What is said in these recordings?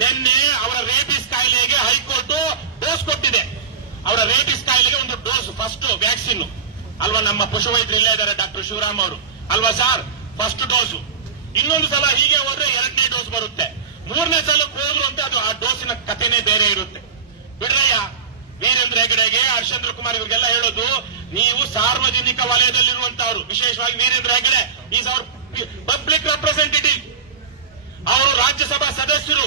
ನಿನ್ನೆ ಅವರ ರೇಬಿಸ್ ಕಾಯಿಲೆಗೆ ಹೈಕೋರ್ಟ್ ಡೋಸ್ ಕೊಟ್ಟಿದೆ. ಅವರ ರೇಬಿಸ್ ಕಾಯಿಲೆಗೆ ಒಂದು ಡೋಸ್ ಫಸ್ಟ್ ವ್ಯಾಕ್ಸಿನ್ ಅಲ್ವಾ? ನಮ್ಮ ಪಶುವೈದ್ಯರು ಇಲ್ಲೇ ಇದ್ದಾರೆ, ಡಾಕ್ಟರ್ ಶಿವರಾಮ್ ಅವರು ಅಲ್ವಾ ಸರ್? First dose. ಇನ್ನೊಂದು ಸಲ ಹೀಗೆ ಹೋದ್ರೆ 2ನೇ ಡೋಸ್ ಬರುತ್ತೆ. 3ನೇ ಸಲಕ್ಕೆ ಹೋದ್ರು ಅಂತ ಅದು ಆ ಡೋಸಿನ ಕಥೆನೇ ಬೇರೆ ಇರುತ್ತೆ. ಬಿಡ್ರಯ್ಯ, ವೀರೇಂದ್ರ ಹೆಗಡೆಗೆ, ಹರ್ಷೇಂದ್ರ ಕುಮಾರ್ ಇವರಿಗೆಲ್ಲ ಹೇಳೋದು, ನೀವು ಸಾರ್ವಜನಿಕ ವಲಯದಲ್ಲಿರುವಂತವರು, ವಿಶೇಷವಾಗಿ Virendra Hegde is our public representative, ಅವರು ರಾಜ್ಯಸಭಾ ಸದಸ್ಯರು.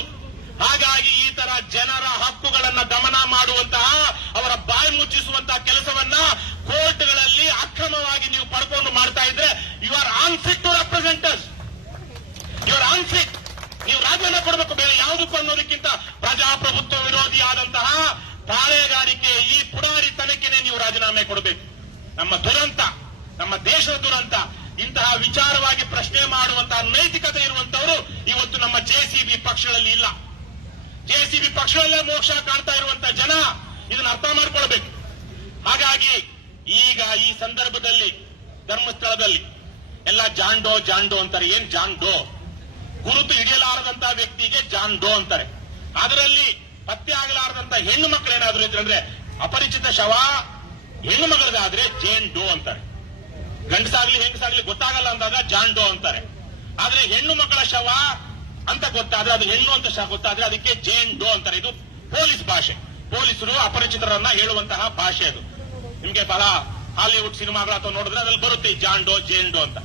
ಹಾಗಾಗಿ ಈ ತರ ಜನರ ಹಕ್ಕುಗಳನ್ನ ದಮನ ಮಾಡುವಂತಹ, ಅವರ ಬಾಯಿ ಮುಚ್ಚಿಸುವಂತಹ ಕೆಲಸವನ್ನ ಕೋರ್ಟ್ಗಳಲ್ಲಿ ಅಕ್ರಮವಾಗಿ ನೀವು ಪಡ್ಕೊಂಡು ಮಾಡ್ತಾ ಇದ್ರೆ you are unfit to represent us, you are unfit. ನೀವು ರಾಜೀನಾಮೆ ಕೊಡಬೇಕು, ಬೇರೆ ಯಾವುದಕ್ಕೂ ಅನ್ನೋದಕ್ಕಿಂತ ಪ್ರಜಾಪ್ರಭುತ್ವ ವಿರೋಧಿಯಾದಂತಹ ತಾಳೆಗಾರಿಕೆ, ಈ ಪುಡಾರಿ ತನಿಖೆನೆ ನೀವು ರಾಜೀನಾಮೆ ಕೊಡಬೇಕು. ನಮ್ಮ ದುರಂತ, ನಮ್ಮ ದೇಶದ ದುರಂತ. ಇಂತಹ ವಿಚಾರವಾಗಿ ಪ್ರಶ್ನೆ ಮಾಡುವಂತಹ ನೈತಿಕತೆ ಇರುವಂತವರು ಇವತ್ತು ನಮ್ಮ ಜೆಸಿಬಿ ಪಕ್ಷಗಳಲ್ಲಿ ಇಲ್ಲ. ಜೆಸಿಬಿ ಪಕ್ಷದಲ್ಲೇ ಮೋಕ್ಷ ಕಾಣ್ತಾ ಇರುವಂತಹ ಜನ ಇದನ್ನ ಅರ್ಥ ಮಾಡ್ಕೊಳ್ಬೇಕು. ಹಾಗಾಗಿ ಈಗ ಈ ಸಂದರ್ಭದಲ್ಲಿ ಧರ್ಮಸ್ಥಳದಲ್ಲಿ ಎಲ್ಲ ಜಾಂಡೋ ಜಾಂಡೋ ಅಂತಾರೆ. ಏನ್ ಜಾಂಡೋ? ಗುರುತು ಹಿಡಿಯಲಾರದಂತಹ ವ್ಯಕ್ತಿಗೆ ಜಾಂಡೋ ಅಂತಾರೆ. ಅದರಲ್ಲಿ ಪತ್ತೆ ಆಗಲಾರದಂತ ಹೆಣ್ಣು ಮಕ್ಕಳು ಏನಾದ್ರು ಇದ್ರಂದ್ರೆ, ಅಪರಿಚಿತ ಶವ ಹೆಣ್ಣು ಮಗಳದಾದ್ರೆ ಜೇನ್ ಡೋ ಅಂತಾರೆ. ಗಂಡಸಾಗ್ಲಿ ಹೆಂಗಸಾಗ್ಲಿ ಗೊತ್ತಾಗಲ್ಲ ಅಂದಾಗ ಜಾಂಡೋ ಅಂತಾರೆ. ಆದ್ರೆ ಹೆಣ್ಣು ಮಕ್ಕಳ ಶವ ಅಂತ ಗೊತ್ತಾದ್ರೆ, ಅದು ಹೆಣ್ಣು ಅಂತ ಗೊತ್ತಾದ್ರೆ ಅದಕ್ಕೆ ಜೇನ್ ಡೋ ಅಂತಾರೆ. ಇದು ಪೊಲೀಸ್ ಭಾಷೆ, ಪೊಲೀಸರು ಅಪರಿಚಿತರನ್ನ ಹೇಳುವಂತಹ ಭಾಷೆ ಅದು. ನಿಮ್ಗೆ ಬಹಳ ಹಾಲಿವುಡ್ ಸಿನಿಮಾಗಳು ಅಥವಾ ನೋಡಿದ್ರೆ ಅದ್ರಲ್ಲಿ ಬರುತ್ತೆ ಜಾಂಡೋ ಜೇನ್ ಡೋ ಅಂತ.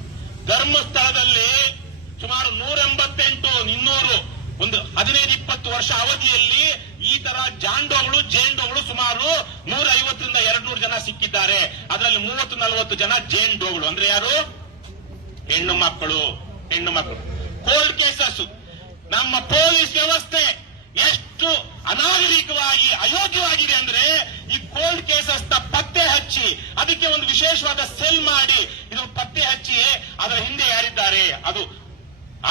ಧರ್ಮಸ್ಥಳದಲ್ಲಿ ಸುಮಾರು 188, 200 ಒಂದು 15-20 ವರ್ಷ ಅವಧಿಯಲ್ಲಿ ಈ ತರ ಜಾಂಡೋಗಳು ಜೇಂಡೋಗಳು ಸುಮಾರು 150ರಿಂದ 200 ಜನ ಸಿಕ್ಕಿದ್ದಾರೆ. ಅದರಲ್ಲಿ 30-40 ಜನ ಜೇಂಡೋಗಳು ಅಂದ್ರೆ ಯಾರು? ಹೆಣ್ಣು ಮಕ್ಕಳು. Cold cases. ನಮ್ಮ ಪೊಲೀಸ್ ವ್ಯವಸ್ಥೆ ಎಷ್ಟು ಅನಾಗರಿಕವಾಗಿ ಅಯೋಗ್ಯವಾಗಿದೆ ಅಂದ್ರೆ, ಈ ಕೋಲ್ಡ್ ಕೇಸಸ್ ನ ಪತ್ತೆ ಹಚ್ಚಿ ಅದಕ್ಕೆ ಒಂದು ವಿಶೇಷವಾದ ಸೆಲ್ ಮಾಡಿ ಇದು ಪತ್ತೆ ಹಚ್ಚಿ ಅದರ ಹಿಂದೆ ಯಾರಿದ್ದಾರೆ, ಅದು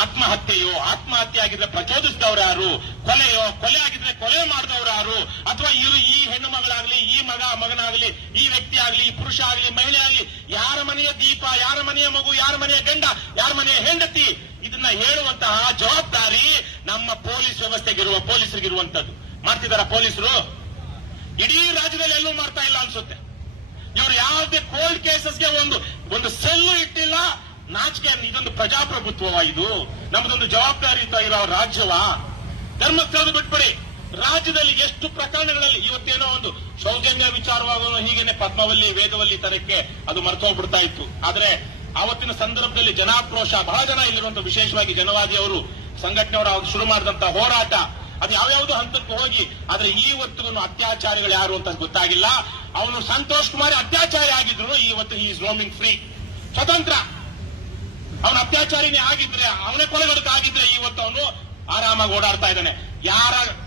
ಆತ್ಮಹತ್ಯೆಯೋ, ಆತ್ಮಹತ್ಯೆ ಆಗಿದ್ರೆ ಪ್ರಚೋದಿಸಿದವರು ಯಾರು, ಕೊಲೆ ಆಗಿದ್ರೆ ಕೊಲೆ ಮಾಡಿದವರು ಯಾರು, ಅಥವಾ ಇವರು ಈ ಹೆಣ್ಣು ಮಗಳಾಗ್ಲಿ, ಈ ಮಗನಾಗ್ಲಿ, ಈ ವ್ಯಕ್ತಿ ಆಗ್ಲಿ, ಈ ಪುರುಷ ಆಗ್ಲಿ, ಮಹಿಳೆ ಆಗ್ಲಿ, ಯಾರ ಮನೆಯ ದೀಪ, ಯಾರ ಮನೆಯ ಮಗು, ಯಾರ ಮನೆಯ ಗಂಡ, ಯಾರ ಮನೆಯ ಹೆಂಡತಿ, ಇದನ್ನ ಹೇಳುವಂತಹ ಜವಾಬ್ದಾರಿ ನಮ್ಮ ಪೊಲೀಸ್ ವ್ಯವಸ್ಥೆಗಿರುವ ಪೊಲೀಸರಿಗಿರುವಂತದ್ದು. ಮಾಡ್ತಿದಾರ ಪೊಲೀಸರು? ಇಡೀ ರಾಜ್ಯದಲ್ಲಿ ಎಲ್ಲೂ ಮಾಡ್ತಾ ಇಲ್ಲ ಅನ್ಸುತ್ತೆ. ಇವರು ಯಾವುದೇ ಕೋಲ್ಡ್ ಕೇಸಸ್ಗೆ ಒಂದು ಸೆಲ್ಲು ಇಟ್ಟಿಲ್ಲ. ನಾಚಿಕೆ. ಇದೊಂದು ಪ್ರಜಾಪ್ರಭುತ್ವವ? ಇದು ನಮ್ದೊಂದು ಜವಾಬ್ದಾರಿಯುತ ಇರೋ ರಾಜ್ಯವ? ಧರ್ಮಸ್ಥಳದ ಬಿಟ್ಬಿಡಿ, ರಾಜ್ಯದಲ್ಲಿ ಎಷ್ಟು ಪ್ರಕರಣಗಳಲ್ಲಿ ಇವತ್ತೇನೋ ಒಂದು ಸೌಜನ್ಯ ವಿಚಾರವಾಗುವ ಹೀಗೇನೆ ಪದ್ಮವಲ್ಲಿ ವೇದವಲ್ಲಿ ತರಕ್ಕೆ ಅದು ಮರ್ತೋಗ್ಬಿಡ್ತಾ ಇತ್ತು. ಆದ್ರೆ ಆವತ್ತಿನ ಸಂದರ್ಭದಲ್ಲಿ ಜನಾಕ್ರೋಶ, ಬಹಳ ಜನ ಇಲ್ಲಿರುವಂತಹ ವಿಶೇಷವಾಗಿ ಜನವಾದಿಯವರು, ಸಂಘಟನೆಯವರು ಶುರು ಮಾಡಿದಂತ ಹೋರಾಟ ಅದು ಯಾವ್ಯಾವುದೋ ಹಂತಕ್ಕೆ ಹೋಗಿ, ಆದ್ರೆ ಇವತ್ತು ಅತ್ಯಾಚಾರಿಗಳು ಯಾರು ಅಂತ ಗೊತ್ತಾಗಿಲ್ಲ. ಅವನು ಸಂತೋಷ್ ಕುಮಾರ್ ಅತ್ಯಾಚಾರಿ ಆಗಿದ್ರು, ಇವತ್ತು ಹಿ ಇಸ್ ರೋಮಿಂಗ್ ಫ್ರೀ, ಸ್ವತಂತ್ರ. ಅವನ ಅತ್ಯಾಚಾರಿನೇ ಆಗಿದ್ರೆ, ಅವನೇ ಕೊಲೆಗಡಕ ಆಗಿದ್ರೆ ಇವತ್ತು ಅವನು ಆರಾಮಾಗಿ ಓಡಾಡ್ತಾ ಇದ್ದಾನೆ.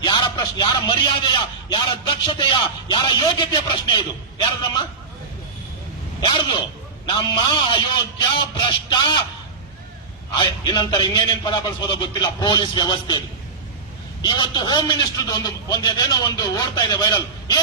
ಯಾರ ಪ್ರಶ್ನೆ, ಯಾರ ಮರ್ಯಾದೆಯ, ಯಾರ ದಕ್ಷತೆಯ, ಯಾರ ಯೋಗ್ಯತೆಯ ಪ್ರಶ್ನೆ ಇದು? ಯಾರದಮ್ಮ? ಯಾರ್ದು? ನಮ್ಮ ಅಯೋಗ್ಯ, ಭ್ರಷ್ಟ, ಏನಂತಾರೆ, ಇನ್ನೇನೇನು ಪದ ಬಳಸೋದೋ ಗೊತ್ತಿಲ್ಲ, ಪೊಲೀಸ್ ವ್ಯವಸ್ಥೆ. ಇವತ್ತು ಹೋಮ್ ಮಿನಿಸ್ಟರ್ದು ಒಂದೇನೋ ಒಂದು ಓಡ್ತಾ ಇದೆ ವೈರಲ್.